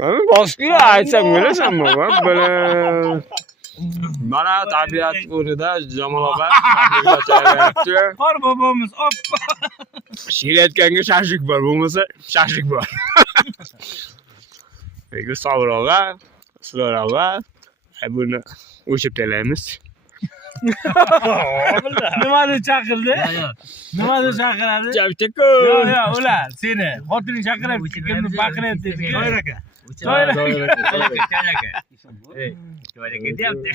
Boshqa aytsam bilasanmi? Böyle mana tabiat ko'rida Jamol og'a chaqiryapti. Qor bobomiz oppa. She'r aytganga shashlik bor, bo'lmasa shashlik bor. Lekin Sabir og'a, Isror og'a buni o'chib tashlaymiz. Nima deb chaqirdi? Nima deb chaqiradi? Chavchako. Yo'q, ular seni xotining chaqiryapti, kimni baqiryapti dedi. Toyir aka. Toyir aka. Deyapti.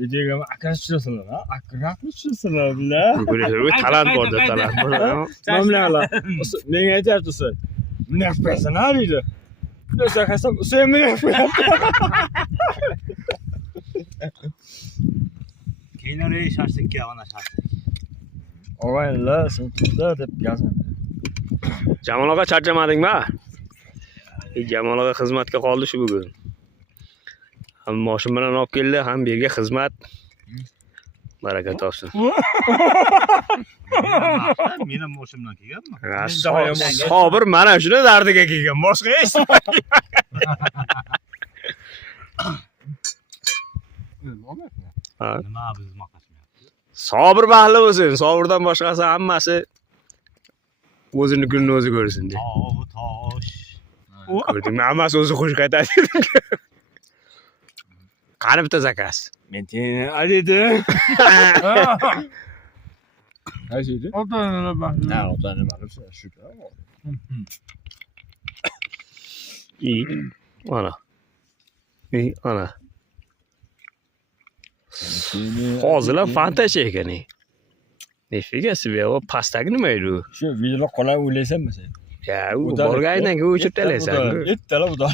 Videoga aka tushirsinlar, aka tushirsinlar bular. Bu talant borda, talant bor. Mamlalar. Menga aytayapti sen. Bunday qilsan, ha deydi. Bunday qilsam, sen menga qo'yapti. Keyinlari shashlikka ona shashlik. Og'aylar, sen tutlar deb yozdim. Jamol og'a charchamadingmi? Jamol og'a xizmatga qoldi shu bugun. Ham moshin bilan olib keldi, ham bu yerga xizmat. Baraka topsin. Men ham moshin bilan kelganman. Sabir mana shuni dardiga kelgan. Boshqa hech Nima biz maqashmayapti. Sabir bahli bo'lsin. Sabirdan boshqasi hammasi o'zini kunini o'zi ko'rsin deb. Tosh. Ko'rdingmi? Hammasi o'zi qo'shiq aytadi. Qani bitta zakaz. Men seni aytdi. Aytdi. Ota-onalar baxtli. Ha, ota-ona bo'lsa shu. Ana. Ana. Hozirlar fantastik ekan. Nifiga себе, o pastagi nima edi u? Shu videolar qolay o'ylaysanmi sen? Ya, u borganidan keyin o'chirib talaysan. Ertalab xudo.